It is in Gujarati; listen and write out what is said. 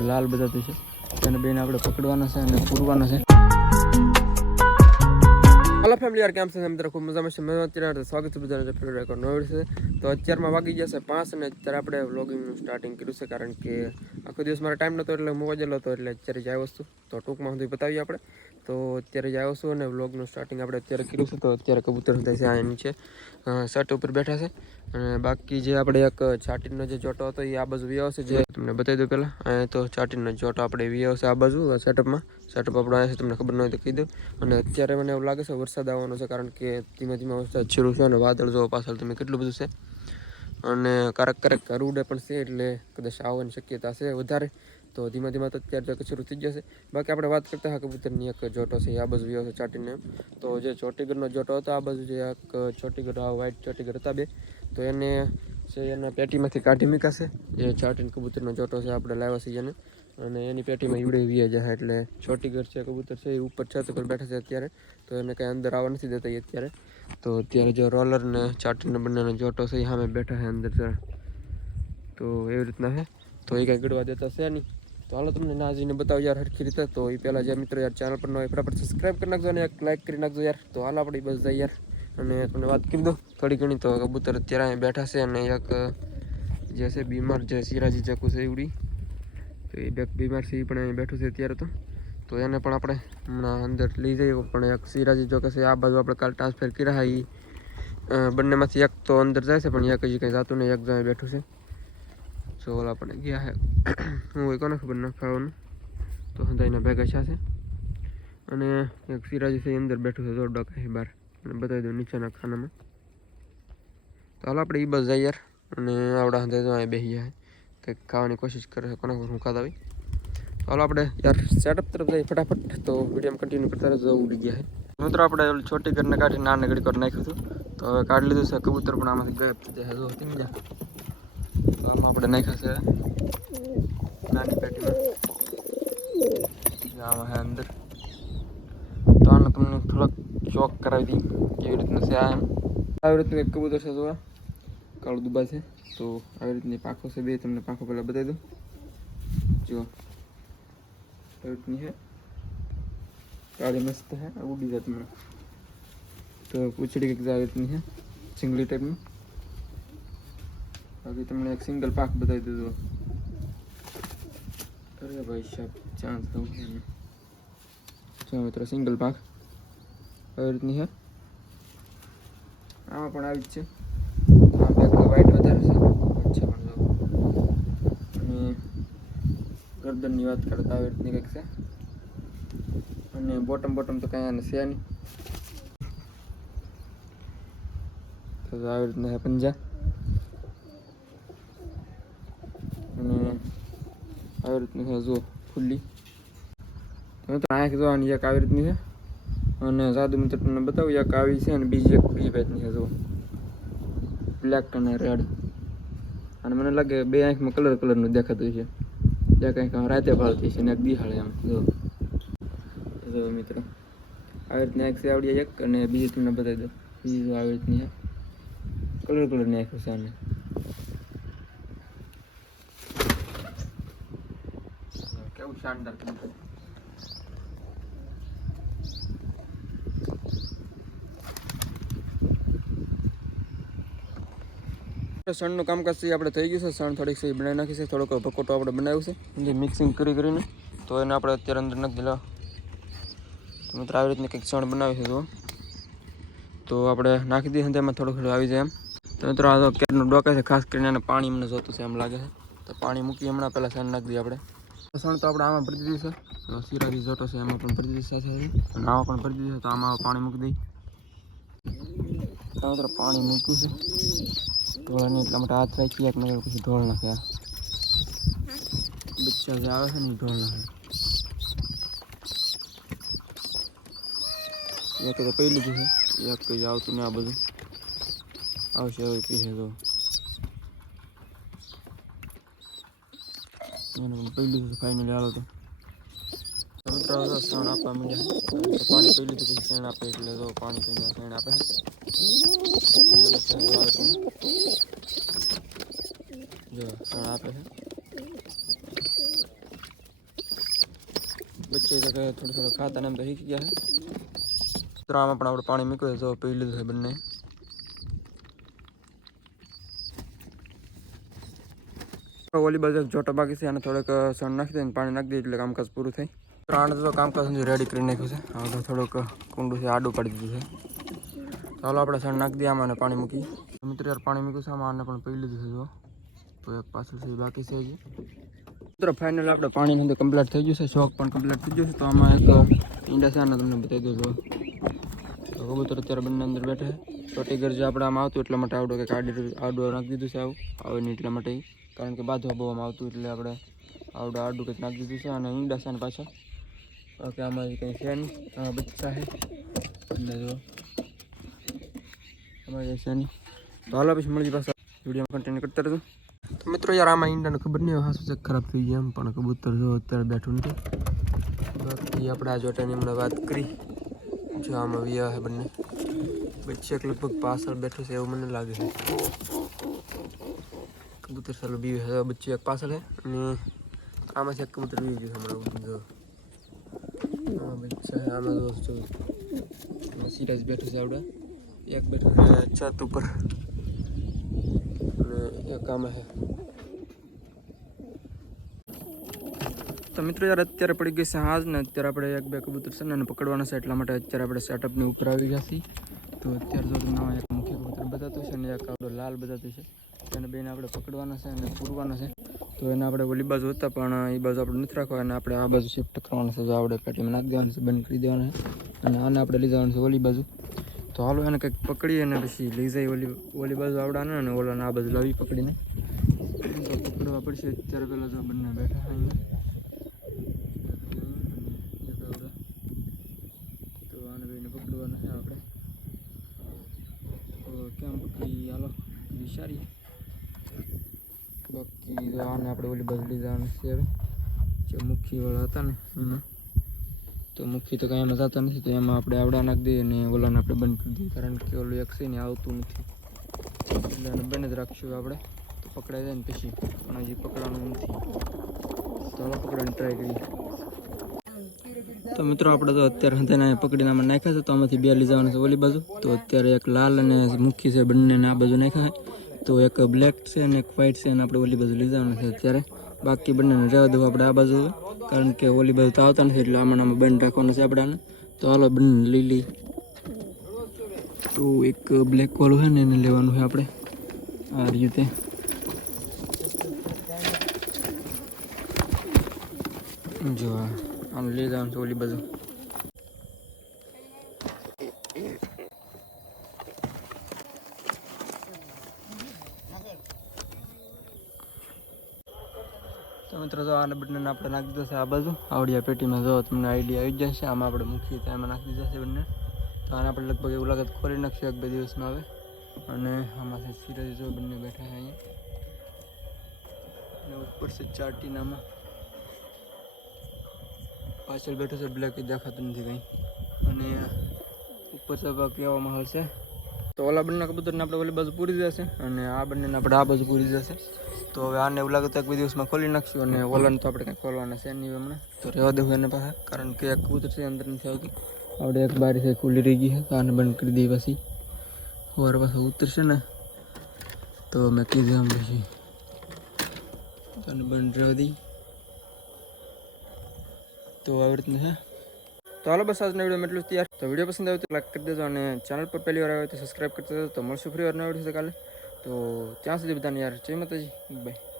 લાલ બતાતું છે. તેને બેન આપણે પકડવાનો છે અને પૂરવાનો છે. હાલો ફેમિલી યાર, કેમ છે? મિત્રો, ખૂબ મજામાં છે? મજા અત્યારે સ્વાગત છે બધાને ફેવરેટ રેકોર્ડ નવી છે. તો અત્યારમાં વાગી જશે પાંચ અને અત્યારે આપણે વ્લોગિંગનું સ્ટાર્ટિંગ કર્યું છે કારણ કે આખો દિવસ મારો ટાઈમ નહોતો એટલે મોબાઈલ ગયેલો હતો એટલે અત્યારે જાય વસ્તુ તો ટૂંકમાં સુધી બતાવીએ આપણે. તો અત્યારે જાય વસ્તુ અને વ્લોગનું સ્ટાર્ટિંગ આપણે અત્યારે કર્યું છે. તો અત્યારે કબૂતર થાય છે આ નીચે શર્ટ ઉપર બેઠા છે. અને બાકી જે આપણે એક ચાટીનનો જે જોટો હતો એ આ બાજુ વિયો છે, જે તમને બતાવી દઉં પહેલાં. તો ચાટીનનો જોટો આપણે વિયો છે આ બાજુ સેટઅપમાં સેટઅપ આપણો આવ્યા છે, તમને ખબર ન હોય તો કહી દો અને અત્યારે મને એવું લાગે છે, વરસાદ આવવાનો છે, કારણ કે ધીમે ધીમે વરસાદ શરૂ છે અને વાદળ જોવો પાછળ તમે કેટલું બધું છે. અને કારક ક્યારેક કરુડે પણ છે, એટલે કદાચ આવવાની શક્યતા છે વધારે. તો ધીમે ધીમે તો અત્યારે તો શરૂ થઈ જશે. બાકી આપણે વાત કરતા હા, કબૂતરની એક જોટો છે આ બાજુ છે ચાટીને. તો જે ચોટીગરનો જોટો હતો, આ બાજુ જે એક ચોટીગર, આ વ્હાઈટ ચોટીગર હતા બે, તો એને છે, એના પેટીમાંથી કાઢી મૂકાશે જે ચાટીન કબૂતરનો જોટો છે, આપણે લાવ્યા છીએ એને. અને એની પેટીમાં ઈવડે વીએ જાય એટલે ચોટીગર છે, કબૂતર છે, એ ઉપર છત ઉપર બેઠા છે અત્યારે. તો એને કંઈ અંદર આવવા નથી દેતા અત્યારે. તો અત્યારે જો રોલર ને ચાટીને બંનેનો જોટો છે એ સામે બેઠા છે અંદર જરા. તો એવી રીતના છે તો એ કાંઈ ગડવા દેતા છે નહીં. તો હાલો તમને નાજીને બતાવો યાર હરખી રીતે. તો એ પહેલાં જે મિત્રો યાર ચેનલ પર ન હોય ફટાફટ સબસ્ક્રાઈબ કરી નાખજો અને એક લાઈક કરી નાખજો યાર. તો હાલ આપણી બસ જાય યાર. અને તમને વાત કરી દો થોડી ઘણી તો કબૂતર અત્યારે અહીંયા બેઠા છે અને એક જે છે, બીમાર જે સિરાજી ચકુ છે એવડી તો એ બે બીમાર છે પણ અહીં બેઠું છે અત્યારે તો. તો એને પણ આપણે હમણાં અંદર લઈ જઈએ. પણ એક સિરાજી જો કે છે, આ બાજુ આપણે કાલ ટ્રાન્સફર કર્યા એ બંનેમાંથી એક તો અંદર જાય છે, પણ એક હજી કંઈ જાતું નહીં, એક જાય બેઠું છે. સો ઓલા પણ ગયા હે હું એ કોને ખબર ન ખાવાનું. તો હંધાઈના ભેગા છે. અને એક સિરાજી છે અંદર બેઠું છે જોરડો ડોકા બહાર. અને બતાવી દઉં નીચેના ખાનામાં. તો હાલ આપણે એ બસ જાય યાર. અને આવડા હંધાઈ અહીં બેસી જાય કંઈક ખાવાની કોશિશ કરે છે, કોને હું ખાતા હોય. હાલો આપણે યાર સેટઅપ તરફ જઈએ ફટાફટ. તો વીડિયો કન્ટિન્યુ કરતા રહેજો ઉડી ગયા છે. મિત્રો, આપણે છોટી ઘરને કાઢી નાના ઘડી કરી નાખ્યું હતું. તો હવે કાઢી લીધું છે, કબૂતર પણ આમાંથી ગાયબ થઈ જાય જો હતી ને જા. તો આમાં આપણે નાખ્યા છે નાની પેટીમાં. આમાં છે અંદર. તો આને તમને થોડોક ચોક કરાવી દઈ કેવી રીતનું છે આ એમ. આવી રીતનું એક કબૂતર છે, જોવા. કાળું દુબા છે, તો આવી રીતની પાંખો છે બે, તમને પાંખો પહેલાં બતાવી દઉં. જો આવી રીતની છે. કાળી મસ્ત છે, આ ઉડી જાય તમને તો પૂછડી કંઈક આવી રીતની છે, સિંગલી ટાઈપની બાકી તમને એક સિંગલ પાક બતાવી દીધો. અરે ભાઈ સાહેબ ચાન્સ દઉં જો મિત્રો સિંગલ પાક આવી રીતની છે. આમાં પણ આવી જ છે. બેક વાઇટ વધારે છે. પણ જો. અને ગરદનની વાત કરતા આવી રીતની કંઈક છે. અને બોટમ બોટમ તો કંઈ આને છે નહીં. તો આવી રીતના પંજા. અને આવી રીતની છે જો ખુલ્લી તમે તો આંખ જો આની એક આવી રીતની છે. અને જાદુ મિત્ર તમને બતાવું, એક આવી છે અને બીજી એક બીજી ભાતની છે જો બ્લેક અને રેડ અને મને લાગે બે આંખમાં કલર કલરનું દેખાતું છે ત્યાં કંઈક રાતે ભાળતી છે ને એક દિહાળે એમ જો. મિત્રો. આવી રીતની આંખ છે આવડી એક અને બીજી તમને બતાવી દો બીજી આવી રીતની કલર કલરની આંખ છે આને. કેવું શાનદાર કબૂતર સણનું કામકાજ છે આપણે થઈ ગયું છે. સણ થોડીક છે બનાવી નાખી છે. થોડોક ભકોટો આપણે બનાવ્યું છે. જે મિક્સિંગ કરી કરીને તો એને આપણે અત્યારે અંદર નાખી દીધા. તો મિત્રો આવી રીતની કંઈક સણ બનાવી છે, જુઓ. તો આપણે નાખી દઈએ તેમાં થોડું થોડું આવી જાય એમ. તો મિત્રો આ તો કેરનું ડોકા છે. ખાસ કરીને એને પાણી અમને જોતું છે એમ લાગે છે. તો પાણી મૂકી હમણાં. પહેલાં સણ નાખી દઈએ આપણે. સણ તો આપણે આમાં ભરી દીધું છે. સિરાજી જોટો છે. એમાં પણ ભરી દીધી સાથે અને આમાં પણ ભરી દીધું છે. તો આમાં પાણી મૂકી દઈ તો મિત્રો પાણી મૂક્યું છે. ઢોળની એટલા માટે હાથ રાખી એક નજર પછી ઢોળ નાખે આ બચ્ચા જે આવે છે ને એ ઢોળ નાખે એક તો પી લીધું છે એક કઈ આવતું ને આ બધું આવશે હવે પીશે તો એને પણ પી લીધું ફાઇનલી હાલો તો તો મિત્રો હવે શણ આપવા માંડ્યા તો પાણી પી લીધું પછી શણ આપે એટલે તો પાણી પીને શણ આપે જો શણ આપે છે બચ્ચે તો થોડું થોડું ખાતા ને એમ તો શીખી ગયા છે તો પણ આપણે પાણી મૂક્યું તો પી લીધું છે બંને ઓલી બાજુ જોટો બાકી છે અને થોડોક સણ નાખી દે પાણી નાખી દે એટલે કામકાજ પૂરું થાય ત્રણ તો કામકાજ રેડી કરી નાખ્યું છે હવે થોડુંક કુંડું છે આડું પાડી દીધું છે ચાલો આપણે સણ નાખી દઈએ, આમાં પાણી મૂકી મિત્રો યાર, પાણી મૂક્યું છે, આમાં પણ પી લીધું છે, જો. તો એક પાછું છે, એ બાકી છે હજી. મિત્રો ફાઇનલ આપણે પાણી અંદર કમ્પ્લીટ થઈ ગયું છે શોખ પણ કમ્પ્લીટ થઈ ગયું છે, તો આમાં એક ઈંડા છે તમને બતાવી દઉં તો કબૂતર અત્યારે બંને અંદર બેઠે છે. તો જે આપણે આમાં આવતું એટલા માટે આવડો કે આડી આડું નાખી દીધું છે આવું. આવે નહીં એટલા માટે. કારણ કે બાંધવા બહુમાં આવતું એટલે આપણે આવડું આડું કંઈક નાખી દીધું છે અને ઈંડા છે પાછા ઓકે આમાં કંઈ છે નહીં બચ્ચા છે. એટલે જો છે નહીં તો હાલો પછી મળી પાછા. વીડિયો કન્ટિન્યુ કરતા રહેજો. તો મિત્રો યાર, આમાં ઈંડાને ખબર નહીં હાસું છે ખરાબ થઈ ગયા એમ, પણ કબૂતર જો અત્યારે બેઠું નથી. બાકી આપણે આ જોટાની હમણાં વાત કરી. જો આમાં વ્યા છે બંને. બચ્ચે એક લગભગ પાછળ બેઠું છે એવું મને લાગે છે. કબૂતર સારું બી છે. બચ્ચું એક પાછળ અને આમાં છે એક કબૂતર બી ગયું હમણાં જો. આમાં જો. સિરાજ બેઠું છે આપણે. એક બેઠું છે. છત ઉપર. અને એક આમાં છે. તો મિત્રો યાર અત્યારે પડી ગઈ છે હાજ ને અત્યારે આપણે એક બે કબૂતર છે ને પકડવાના છે એટલા માટે અત્યારે આપણે સેટઅપની ઉપર આવી ગયા છીએ. તો અત્યારે જો તમને એક મુખ્ય કબૂતર બતાતું છે ને એક આપણો લાલ બતાતું છે. એને બેને આપણે પકડવાના છે અને પૂરવાના છે. તો એને આપણે ઓલી બાજુ હતા પણ એ બાજુ આપણે નથી રાખવા અને આપણે આ બાજુ શિફ્ટ કરવાના છે. જો આપણે પેટીમાં નાખી દેવાનું છે બંધ કરી દેવાના છે. અને આને આપણે લઈ જવાનું છે ઓલી બાજુ. તો હાલો એને કંઈક પકડીએ અને પછી લઈ જાય ઓલી ઓલી બાજુ આવડાને અને ઓલાને આ બાજુ લાવી પકડીને. તો પકડવા પડશે. અત્યારે પહેલાં જો બંને બેઠા અહીંયા. તો આને બેને પકડવાના છે આપણે. તો કેમ પકડી હાલો, વિચારીએ. બાકી આને આપણે ઓલી બાજુ લઈ જવાનું છે હવે. જે મુખીવાળા હતા ને એમાં તો મુખી તો કાંઈ એમાં જતા નથી, તો એમાં આપણે આવડા નાખી દઈએ અને ઓલાને આપણે બંધ કરી દઈએ. કારણ કે ઓલું એક છે ને આવતું નથી. એટલે એને બંધ જ રાખશું આપણે. તો પકડાઈ જાય ને પછી. પણ હજી પકડવાનું નથી. તો પકડવાની ટ્રાય કરીએ. તો મિત્રો, આપણે તો અત્યારે હંધાને પકડીને આમાં નાખ્યા છે. તો આમાંથી બે લઈ છે ઓલી બાજુ. તો અત્યારે એક લાલ અને મુખી છે બંનેને આ બાજુ નાખ્યા તો એક બ્લેક છે અને એક વ્હાઇટ છે અને આપણે ઓલી બાજુ લઈ છે અત્યારે. બાકી બંનેને રહેવા દઉં આપણે આ બાજુ. કારણ કે ઓલી બાજુ તો આવતા નથી એટલે આમાં બંધ રાખવાનું છે આપણાને. તો હાલો બંને લીલી. તો એક બ્લેક કોલ હોય ને એને લેવાનું છે આપણે. આ રીતે. જો આમ લઈ જવાનું છે ઓલી બાજુ. મિત્રો, જો આને બંને આપણે નાખી દેશે આ બાજુ. આવડિયા પેટીમાં જો તમને આઈડિયા આવી જશે. આમાં આપણે મૂકીએ તો એમાં નાખી દીધા બંને. તો આને આપણે લગભગ એવું લાગે ખોલી નાખશે એક બે દિવસમાં આવે અને આમાંથી સિરાજ જો બંને બેઠા છે અહીંયા. ઉપર છે ચાટીનામાં. પાછળ બેઠો છે બ્લેક દેખાતું નથી કંઈ. અને ઉપર બાકી આવા માહોલ તો ઓલા બંને કબૂતરને આપણે ઓલી બાજુ પૂરી જશે અને આ બંનેને આપણે આ બાજુ પૂરી જશે તો હવે આને એવું લાગે તો એક બે દિવસમાં ખોલી નાખશું અને વલણ તો આપણે કંઈ ખોલવાના છે નહીં હમણાં તો રહેવા દેવું એને પાસે કારણ કે એક કબૂતર છે અંદર નથી આવતી. આપણે એક બારી છે ખુલ્લી રહી ગઈ છે, તો આને બંધ કરી દઈએ પછી. વાર પાછો ઉતરશે ને, તો મેં કીધું આમ પછી. આને બંધ રહેવા દઈ તો આવી રીતનું છે. તો હાલો બસ, આજનો વીડિયો એટલું જ. તૈયાર તો વીડિયો પસંદ આવ્યો તો લાઈક કરી દેજો અને ચેનલ પર પહેલી વાર આવ્યો તો સબસ્ક્રાઈબ કરી દેજો. તો મળશું ફરી વાર નવા વીડિયો કાલે. તો ત્યાં સુધી બધાને યાર જય માતાજી. બાય.